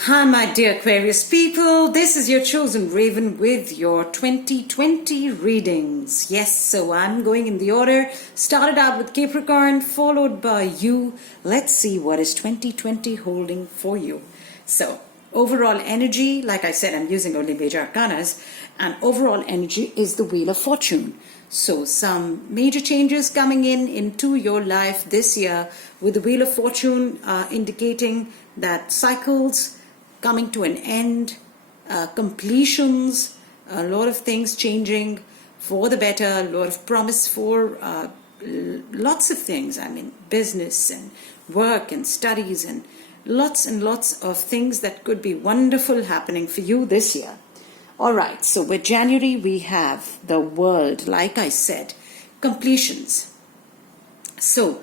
Hi, my dear Aquarius people. This is your chosen raven with your 2020 readings. Yes, so I'm going in the order. Started out with Capricorn, followed by you. Let's see what is 2020 holding for you. So, overall energy, like I said, I'm using only major arcanas, and overall energy is the Wheel of Fortune. So some major changes coming into your life this year with the Wheel of Fortune indicating that cycles coming to an end, completions, a lot of things changing for the better, a lot of promise for lots of things. I mean, business and work and studies and lots of things that could be wonderful happening for you this year. All right, so with January, we have the world, like I said, completions. So,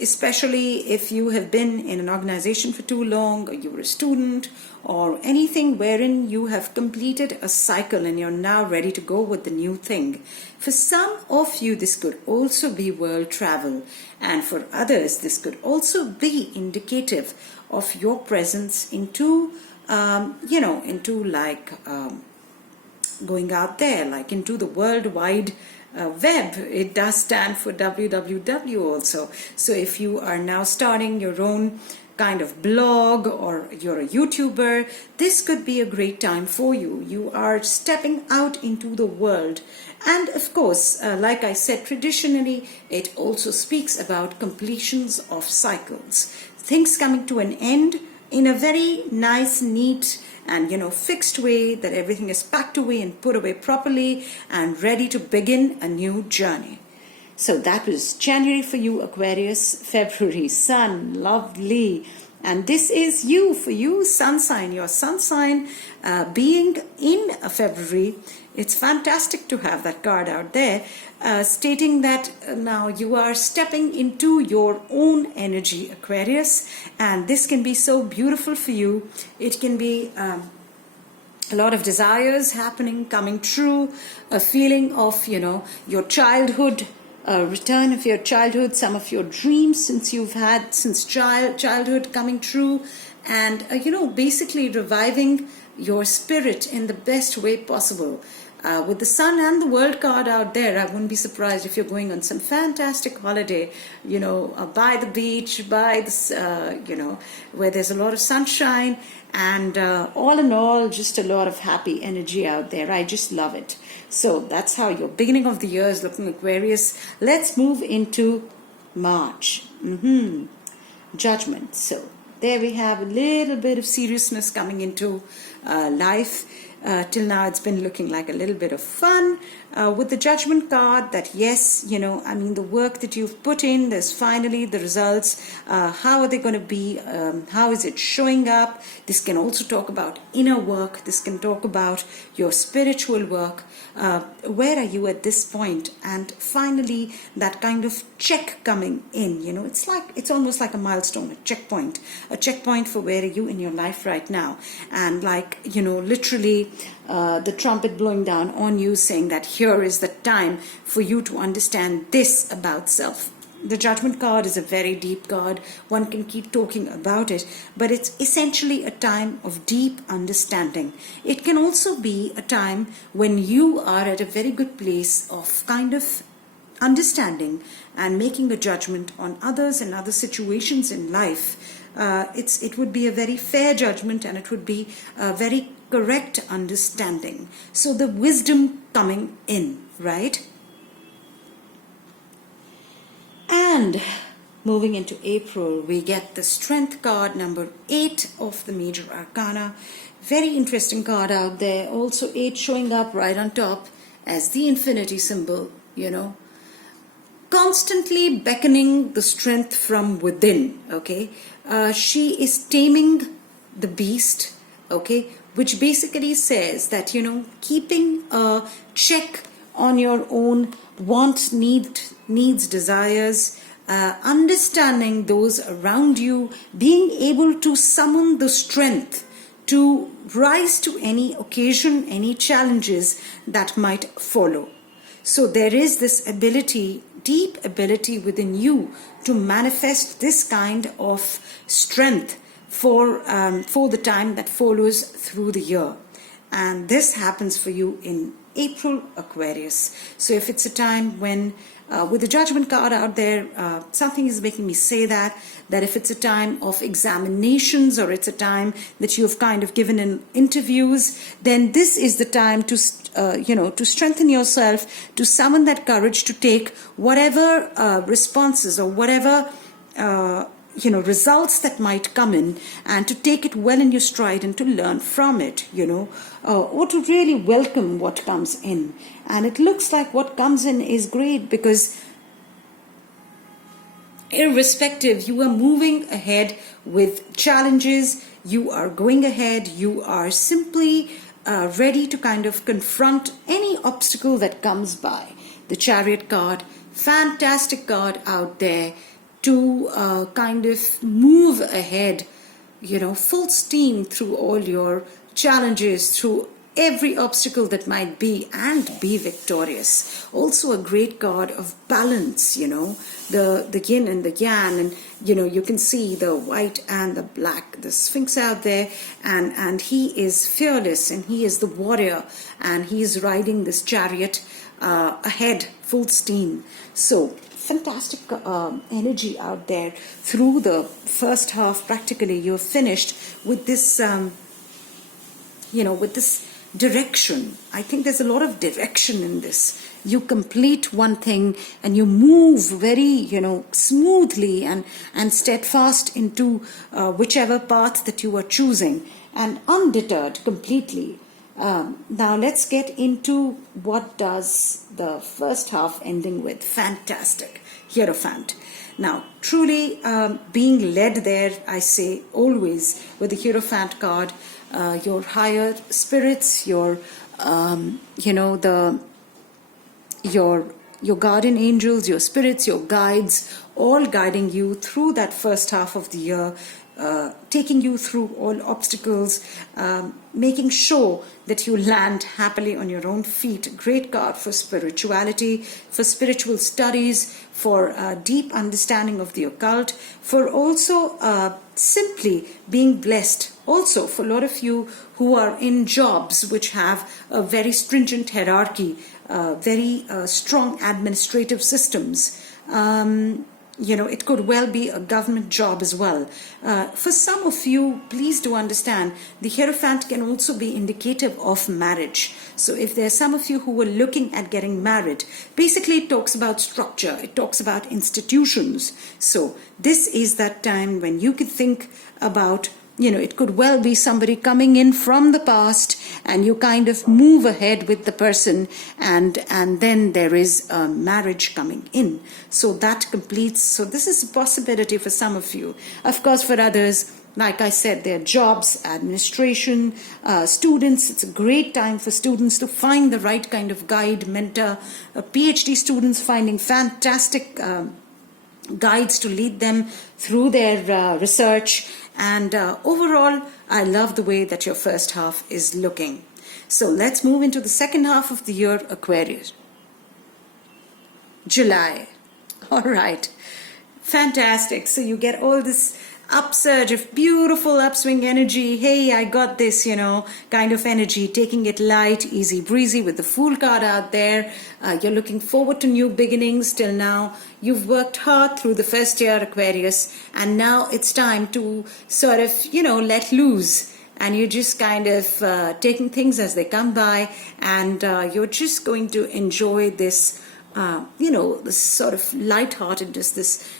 especially if you have been in an organization for too long, or you were a student, or anything wherein you have completed a cycle and you're now ready to go with the new thing. For some of you, this could also be world travel, and for others, this could also be indicative of your presence into going out there, like into the worldwide web. It does stand for www also. So if you are now starting your own kind of blog or you're a YouTuber, this could be a great time for you. You are stepping out into the world. And of course, like I said, traditionally, it also speaks about completions of cycles. Things coming to an end in a very nice, neat, and fixed way, that everything is packed away and put away properly and ready to begin a new journey. So that was January for you, Aquarius. February, Sun, lovely. And this is you, for you, Sun sign. Your Sun sign being in February, it's fantastic to have that card out there, stating that now you are stepping into your own energy, Aquarius, and this can be so beautiful for you. It can be a lot of desires happening, coming true, a feeling of, your childhood, return of your childhood, some of your dreams since childhood coming true, and, basically reviving your spirit in the best way possible. With the Sun and the World card out there, I wouldn't be surprised if you're going on some fantastic holiday, by the beach, by the, where there's a lot of sunshine, and all in all, just a lot of happy energy out there. I just love it. So that's how your beginning of the year is looking, Aquarius. Let's move into March. Judgment. So there we have a little bit of seriousness coming into life. Till now it's been looking like a little bit of fun with the Judgment card, that yes, the work that you've put in, there's finally the results. How are they going to be? How is it showing up? This can also talk about inner work. This can talk about your spiritual work. Where are you at this point? And finally, that kind of check coming in, it's almost like a milestone, a checkpoint for where are you in your life right now. And literally the trumpet blowing down on you, saying that here is the time for you to understand this about self. The Judgment card is a very deep card. One can keep talking about it, but it's essentially a time of deep understanding. It can also be a time when you are at a very good place of kind of understanding and making a judgment on others and other situations in life. It would be a very fair judgment, and it would be a very correct understanding. So the wisdom coming in, right? And moving into April, we get the Strength card, number 8 of the Major Arcana. Very interesting card out there. Also 8 showing up right on top as the infinity symbol, constantly beckoning the strength from within, okay? She is taming the beast, okay? Which basically says that, keeping a check on your own wants, needs, desires, understanding those around you, being able to summon the strength to rise to any occasion, any challenges that might follow. So there is this ability, deep ability within you to manifest this kind of strength for the time that follows through the year. And this happens for you in April, Aquarius. So if it's a time when, with the Judgment card out there, something is making me say that if it's a time of examinations, or it's a time that you've kind of given in interviews, then this is the time to, to strengthen yourself, to summon that courage to take whatever responses or whatever results that might come in, and to take it well in your stride and to learn from it, or to really welcome what comes in. And it looks like what comes in is great, because irrespective, you are moving ahead with challenges, you are going ahead, you are simply ready to kind of confront any obstacle that comes by. The Chariot card, fantastic card out there to kind of move ahead, full steam through all your challenges, through every obstacle that might be, and be victorious. Also a great card of balance, the yin and the yang, and you can see the white and the black, the Sphinx out there, and he is fearless, and he is the warrior, and he is riding this chariot ahead, full steam. So fantastic energy out there through the first half. Practically you're finished with this with this direction. I think there's a lot of direction in this. You complete one thing and you move very smoothly and steadfast into whichever path that you are choosing, and undeterred completely. Now let's get into what does the first half ending with. Fantastic. Hierophant. Now truly being led there, I say always, with the Hierophant card, your higher spirits, your guardian angels, your spirits, your guides, all guiding you through that first half of the year, taking you through all obstacles, making sure that you land happily on your own feet. Great card for spirituality, for spiritual studies, for deep understanding of the occult, for also simply being blessed. Also for a lot of you who are in jobs which have a very stringent hierarchy, very strong administrative systems. It could well be a government job as well. For some of you, please do understand, the Hierophant can also be indicative of marriage. So if there are some of you who are looking at getting married, basically it talks about structure, it talks about institutions. So this is that time when you could think about, it could well be somebody coming in from the past, and you kind of move ahead with the person, and then there is a marriage coming in. So that completes. So this is a possibility for some of you. Of course, for others, like I said, their jobs, administration, students. It's a great time for students to find the right kind of guide, mentor. PhD students finding fantastic guides to lead them through their research. And overall, I love the way that your first half is looking. So let's move into the second half of the year, Aquarius. July. All right. Fantastic. So you get all this upsurge of beautiful upswing energy. Hey, I got this, kind of energy, taking it light, easy breezy with the Fool card out there. You're looking forward to new beginnings. Till now, you've worked hard through the first year, Aquarius, and now it's time to sort of, let loose. And you're just kind of taking things as they come by, and you're just going to enjoy this, this sort of lightheartedness, this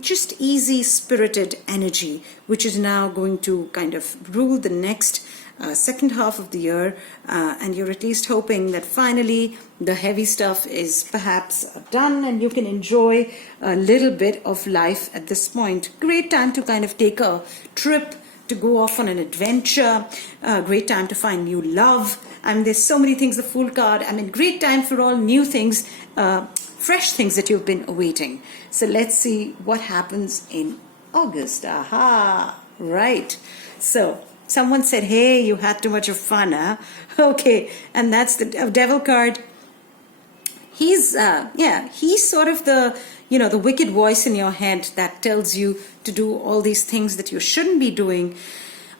just easy spirited energy, which is now going to kind of rule the next second half of the year, and you're at least hoping that finally the heavy stuff is perhaps done and you can enjoy a little bit of life at this point. Great time to kind of take a trip, to go off on an adventure, great time to find new love. And there's so many things, the Fool card, great time for all new things, fresh things that you've been awaiting. So let's see what happens in August. Aha, right. So someone said, hey, you had too much of fun, huh? Okay, and that's the Devil card. he's sort of the, the wicked voice in your head that tells you to do all these things that you shouldn't be doing.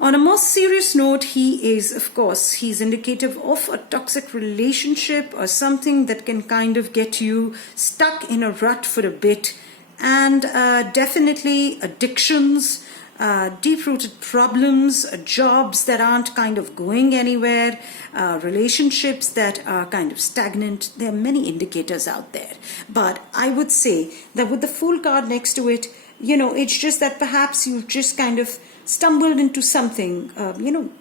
On a more serious note, he is, of course, he's indicative of a toxic relationship or something that can kind of get you stuck in a rut for a bit. And definitely addictions, deep-rooted problems, jobs that aren't kind of going anywhere, relationships that are kind of stagnant. There are many indicators out there. But I would say that with the Fool card next to it, it's just that perhaps you've just kind of stumbled into something,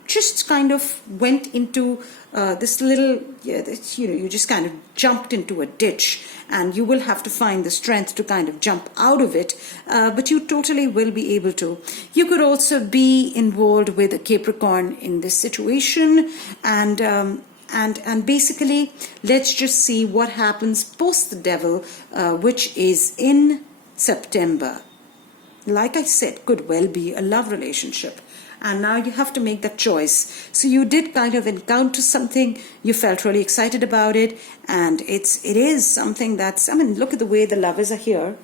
just kind of went into this little, you just kind of jumped into a ditch, and you will have to find the strength to kind of jump out of it, but you totally will be able to. You could also be involved with a Capricorn in this situation, and basically, let's just see what happens post the Devil, which is in September. Like I said, could well be a love relationship. And now you have to make that choice. So you did kind of encounter something, you felt really excited about it, and it is something that's, look at the way the lovers are here.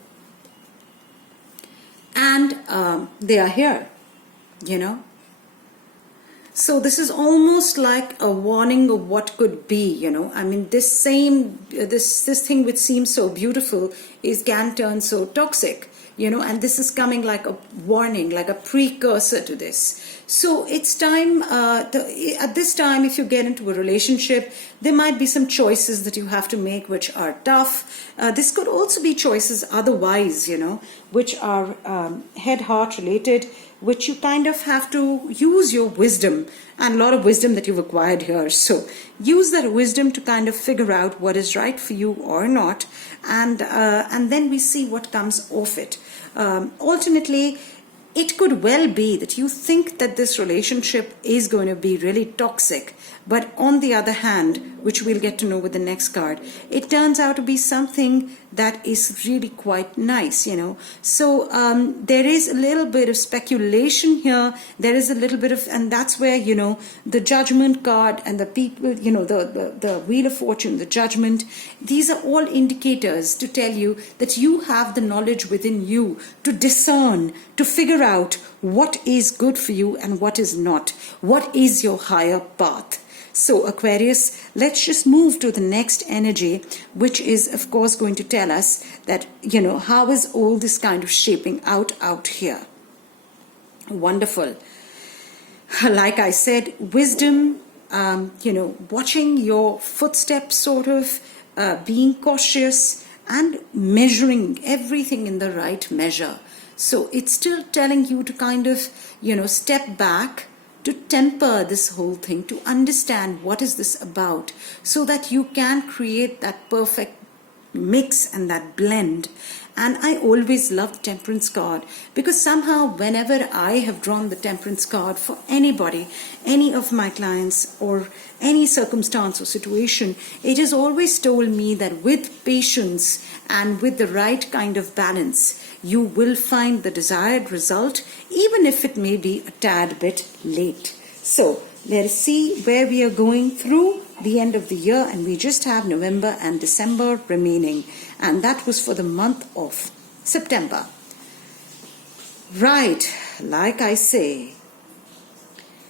And they are here, So this is almost like a warning of what could be, this thing which seems so beautiful can turn so toxic. And this is coming like a warning, like a precursor to this. So it's time, at this time, if you get into a relationship, there might be some choices that you have to make which are tough. This could also be choices otherwise, which are head-heart related, which you kind of have to use your wisdom, and a lot of wisdom that you've acquired here. So use that wisdom to kind of figure out what is right for you or not, and then we see what comes off it. Alternately, it could well be that you think that this relationship is going to be really toxic, but on the other hand, which we'll get to know with the next card, it turns out to be something that is really quite nice, So there is a little bit of speculation here. There is a little bit of, and that's where, the Judgment card and the people, the Wheel of Fortune, the Judgment, these are all indicators to tell you that you have the knowledge within you to discern, to figure out what is good for you and what is not. What is your higher path? So Aquarius, let's just move to the next energy, which is of course going to tell us that, how is all this kind of shaping out here. Wonderful. Like I said, wisdom, watching your footsteps, sort of being cautious and measuring everything in the right measure. So it's still telling you to kind of, step back, to temper this whole thing, to understand what is this about, so that you can create that perfect mix and that blend. And I always love the Temperance card, because somehow whenever I have drawn the Temperance card for anybody, any of my clients or any circumstance or situation, it has always told me that with patience and with the right kind of balance, you will find the desired result, even if it may be a tad bit late. So let's see where we are going through the end of the year, and we just have November and December remaining, and that was for the month of September. Right, like I say,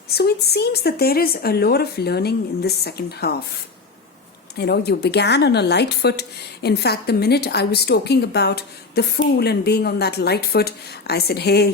so it seems that there is a lot of learning in this second half. You began on a light foot. In fact, the minute I was talking about the Fool and being on that light foot, I said, hey,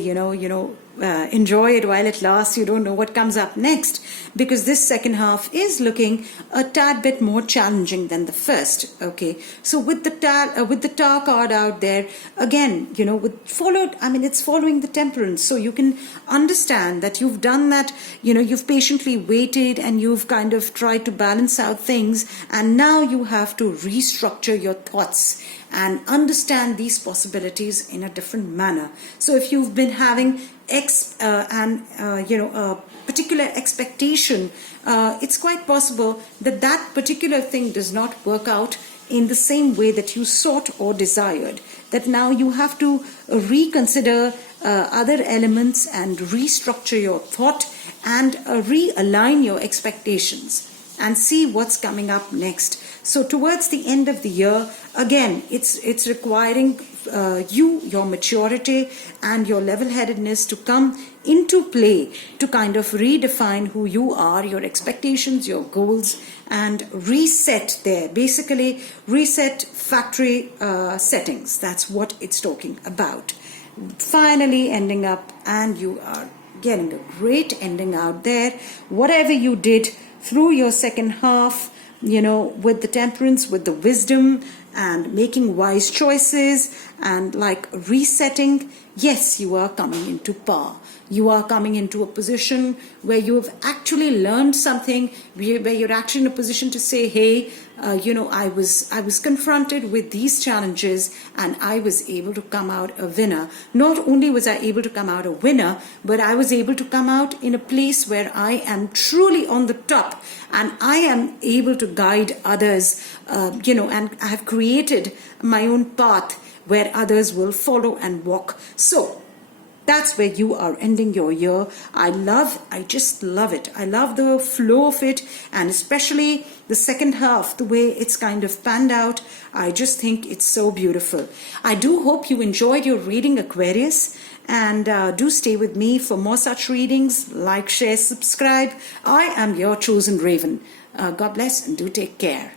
enjoy it while it lasts. You don't know what comes up next, because this second half is looking a tad bit more challenging than the first. Okay, so with the Tower card out there again, it's following the Temperance, so you can understand that you've done that. You've patiently waited and you've kind of tried to balance out things, and now you have to restructure your thoughts and understand these possibilities in a different manner. So if you've been having a particular expectation, it's quite possible that that particular thing does not work out in the same way that you sought or desired. That now you have to reconsider other elements and restructure your thought and realign your expectations and see what's coming up next. So towards the end of the year, again, it's requiring your maturity and your level-headedness to come into play to kind of redefine who you are, your expectations, your goals, and reset there. Basically, reset factory settings. That's what it's talking about. Finally ending up, and you are getting a great ending out there. Whatever you did through your second half, with the temperance, with the wisdom, and making wise choices, and like resetting, yes, you are coming into power. You are coming into a position where you have actually learned something, where you're actually in a position to say, hey, I was confronted with these challenges and I was able to come out a winner. Not only was I able to come out a winner, but I was able to come out in a place where I am truly on the top, and I am able to guide others, and I have created my own path where others will follow and walk. So that's where you are ending your year. I just love it. I love the flow of it, and especially the second half, the way it's kind of panned out. I just think it's so beautiful. I do hope you enjoyed your reading, Aquarius, and do stay with me for more such readings. Like, share, subscribe. I am your chosen raven. God bless, and do take care.